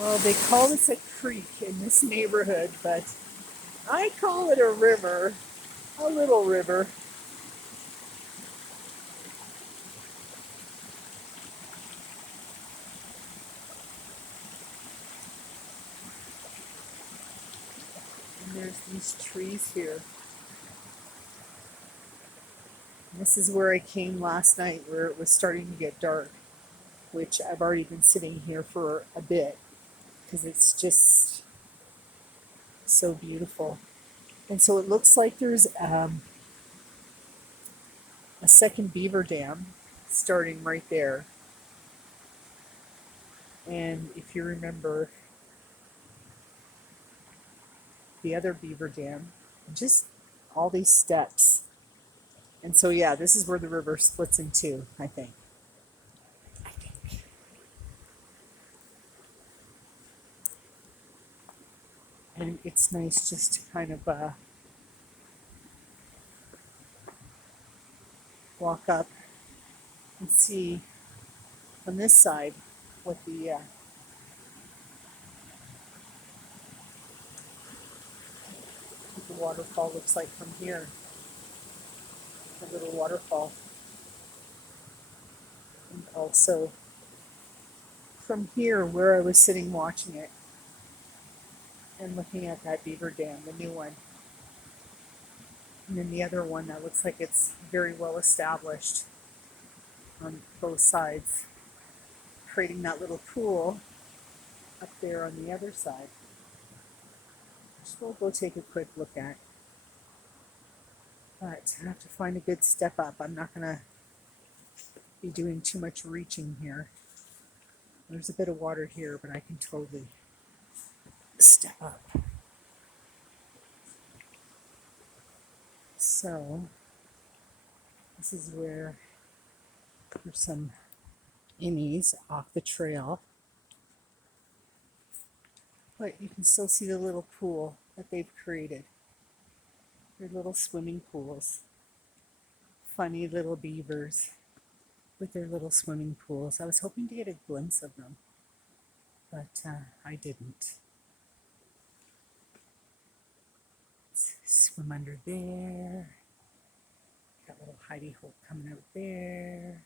Well, they call this a creek in this neighborhood, but I call it a river, a little river. And there's these trees here. And this is where I came last night, where it was starting to get dark, which I've already been sitting here for a bit because it's just so beautiful. And so it looks like there's a second beaver dam starting right there. And if you remember the other beaver dam, just all these steps. And so, yeah, this is where the river splits in two, I think. And it's nice just to kind of walk up and see on this side what the waterfall looks like from here. The little waterfall. And also from here, where I was sitting watching it and looking at that beaver dam, the new one. And then the other one that looks like it's very well established on both sides, creating that little pool up there on the other side, which we'll go take a quick look at. But I have to find a good step up. I'm not going to be doing too much reaching here. There's a bit of water here, but I can totally step up. So this is where there's some innies off the trail, but you can still see the little pool that they've created. They're little swimming pools. Funny little beavers with their little swimming pools. I was hoping to get a glimpse of them, but I didn't. Let's swim under there. Got a little hidey hole coming out there.